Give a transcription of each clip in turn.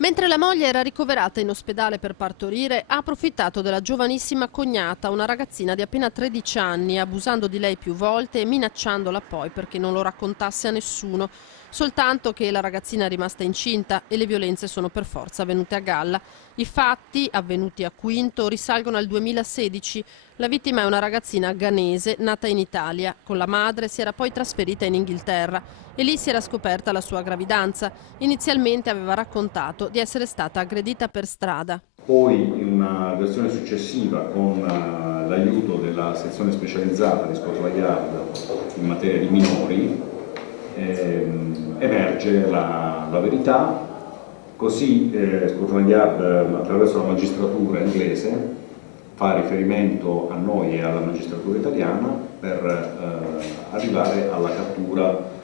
Mentre la moglie era ricoverata in ospedale per partorire, ha approfittato della giovanissima cognata, una ragazzina di appena 13 anni, abusando di lei più volte e minacciandola poi perché non lo raccontasse a nessuno. Soltanto che la ragazzina è rimasta incinta e le violenze sono per forza avvenute a galla. I fatti, avvenuti a Quinto, risalgono al 2016. La vittima è una ragazzina ghanese nata in Italia. Con la madre si era poi trasferita in Inghilterra e lì si era scoperta la sua gravidanza. Inizialmente aveva raccontato di essere stata aggredita per strada. Poi in una versione successiva, con l'aiuto della sezione specializzata di Scotland Yard in materia di minori, emerge la verità. Così Scotland Yard, attraverso la magistratura inglese, fa riferimento a noi e alla magistratura italiana per arrivare alla cattura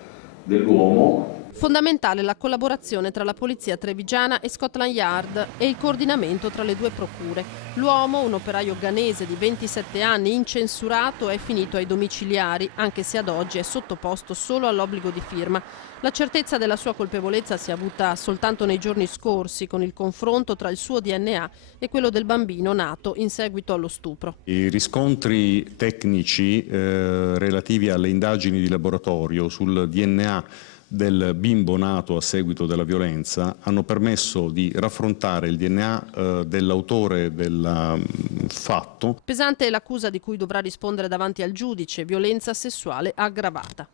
dell'uomo. Fondamentale la collaborazione tra la polizia trevigiana e Scotland Yard e il coordinamento tra le due procure. L'uomo, un operaio ghanese di 27 anni, incensurato, è finito ai domiciliari, anche se ad oggi è sottoposto solo all'obbligo di firma. La certezza della sua colpevolezza si è avuta soltanto nei giorni scorsi, con il confronto tra il suo DNA e quello del bambino nato in seguito allo stupro. I riscontri tecnici relativi alle indagini di laboratorio sul DNA del bimbo nato a seguito della violenza hanno permesso di raffrontare il DNA dell'autore del fatto. Pesante è l'accusa di cui dovrà rispondere davanti al giudice: violenza sessuale aggravata.